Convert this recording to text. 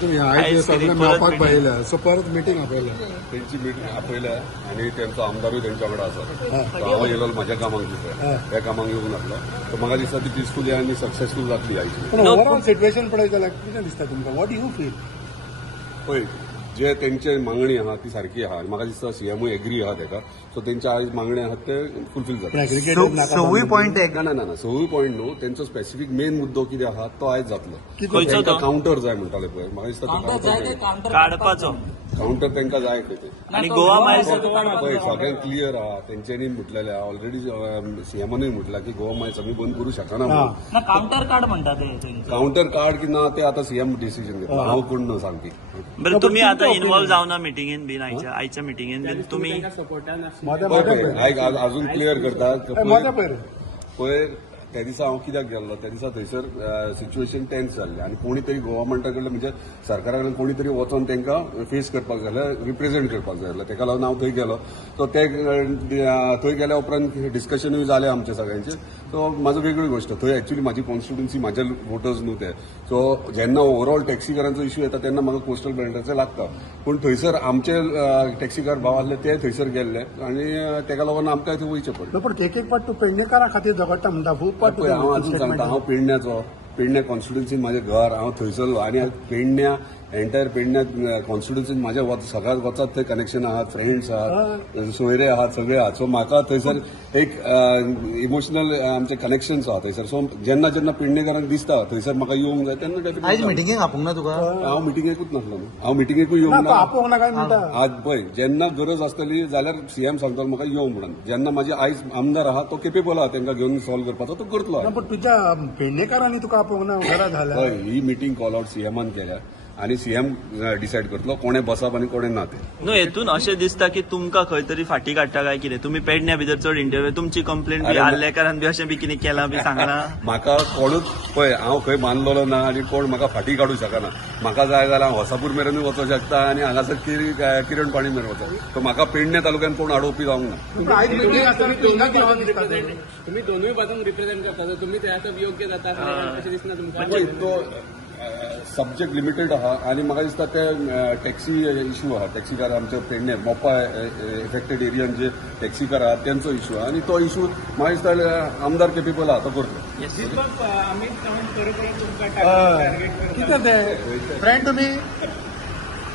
तुम्ही आयज सगळे मेळपाक पाहिलं सो परत मिटींग आपयल्या त्यांची मिटींग आपयल्या आणि त्यांचो आमदारूय त्यांच्याकडे आसा हांव येयलो म्हाज्या कामाक दिसता त्या कामाक येवंक नासलो तर म्हाका दिसता ती पिसफुली आनी सक्सेसफूल जातली आयची. पण ओवरऑल सिच्युएशन पळयत जाल्यार कितें दिसता तुमकां वॉट यू फील? पळय जे तेंचे मागणी आहा ती सारखी आहा म्हाका दिसता सीएमूय एग्री आहा तेका सो तेंच्या आयज मागणी आहात ते फुलफील जाता. 6 पॉयंट ना 6 पॉयंट न्हू तेंचो स्पेसिफीक मेन मुद्दो कितें आहा तो आयज जातलो. खंयचो तो? काउंटर जाय म्हणटाले पळय म्हाका दिसता काडपाचो काउंटर तांकां जाय खंय ते आणि गोवा मायल्स पळय सगळ्यांक क्लियर आहा तेंच्यांनी म्हटलेले आहा ऑलरेडी सीएमानूय म्हटला की गोवा मायल्स आमी बंद करूं शकना म्हणून. काउंटर कार्ड म्हणटा ते काउंटर कार्ड की ना ते आता सीएम डिसिजन घेतला हांव कोण न्हू सामकी. बरं तुम्ही आता इन्व्हॉल्व जावना मिटिंगेन बीन आयच्या मिटिंगेन बीन तुम्ही अजून क्लियर करता पळय त्या दिसा हांव कित्याक गेल्लो त्या दिसा थंयसर सिच्युएशन टेन्स जाल्लें आनी कोणी तरी गव्हर्मेंटा कडल्यान म्हणजे सरकारा कडल्यान कोणी तरी वचोन तांकां फेस करपाक जाय आसलें रिप्रेझेंट करपाक जाय आसलें तेका लागून हांव थंय गेलो. सो ते थंय गेल्या उपरांत डिस्कशनूय जालें आमचे सगळ्यांचे. सो म्हाजो वेगळी गोश्ट थंय एक्चुअली म्हाजी कॉन्स्टिट्युएन्सी म्हाजे वोटर्स न्हू ते. सो जेन्ना ओवरऑल टॅक्सीकारांचो इश्यू येता तेन्ना म्हाका कोस्टल बेल्टाचें लागता पूण थंयसर आमचे टॅक्सीकार भाव आसले ते थंयसर गेल्ले आनी तेका लागून आमकां थंय वयचें पडलें. पण एक पाट तूं पेडणेकारा खातीर झगडटा म्हणटा खूब पाट हांव अजून सांगता हांव पेडण्या कॉन्स्टिट्युएन्सीन म्हाजें घर हांव थंयसरलो आनी पेडण्या एंटायर पेडण्या कॉन्स्टिट्युएन्सीन म्हाज्या सगळ्यात वचत थंय कनेक्शन आहात फ्रेंड्स आहात सोयरे आहात सगळे आहात. सो म्हाका थंयसर एक इमोशनल आमचे कनेक्शन्स आहात थंयसर. सो जेन्ना जेन्ना पेडणेकारांक दिसता थंयसर म्हाका येवंक जाय तेन्ना आयज मिटिंगेक आपोवंक ना तुका? हांव मिटिंगेकूच नासलो न्हू हांव मिटिंगेकूय येवंक ना. आज पळय जेन्ना गरज आसतली जाल्यार सीएम सांगतलो म्हाका येवंक म्हणून. जेन्ना म्हाजे आयज आमदार आहा तो केपेबल आहा तांकां घेवन सॉल्व करपाचो तो करतलो. पण तुझ्या पेडणेकारांनी तुका आपोवंक ना घरा झाल्या? हय ही मिटींग कॉल आउट सीएमान केल्या आनी सीएम डिसायड करतलो कोणे बसप आनी कोणे ना ते. न्हू हेतून अशें दिसता की तुमकां खंय तरी फाटी काडटा काय कितें तुमी पेडण्या भितर चड इंटरव्यू तुमची कंप्लेंट बी आल्लेकारान बी अशें बी कितें केलां बी सांगना? म्हाका कोणूच पळय हांव खंय मानलेलो ना आनी कोण म्हाका फाटी काडूंक शकना. म्हाका जाय जाल्यार हांव वसापूर मेरेनूय वचूंक शकता आनी हांगासर किरण पाणी मेरेन वचूं. सो म्हाका पेडण्या तालुक्यान कोण अडोवपी जावंक ना. तुम्ही दोनूय बाजून रिप्रेझेंट करता तुम्ही त्याचा योग्य जाता अशें दिसना तुमकां? तो सब्जेक्ट लिमिटेड आहा आनी म्हाका दिसता ते टॅक्सी इश्यू आहा टॅक्सीकार आमचे पेडणे मोपा एफेक्टेड एरियान जे टॅक्सीकार आहात त्यांचो इश्यू आहा आनी तो इश्यू म्हाका दिसता आमदार केपेबल आहा तो करतलो. कितें ते फ्रेंड तुमी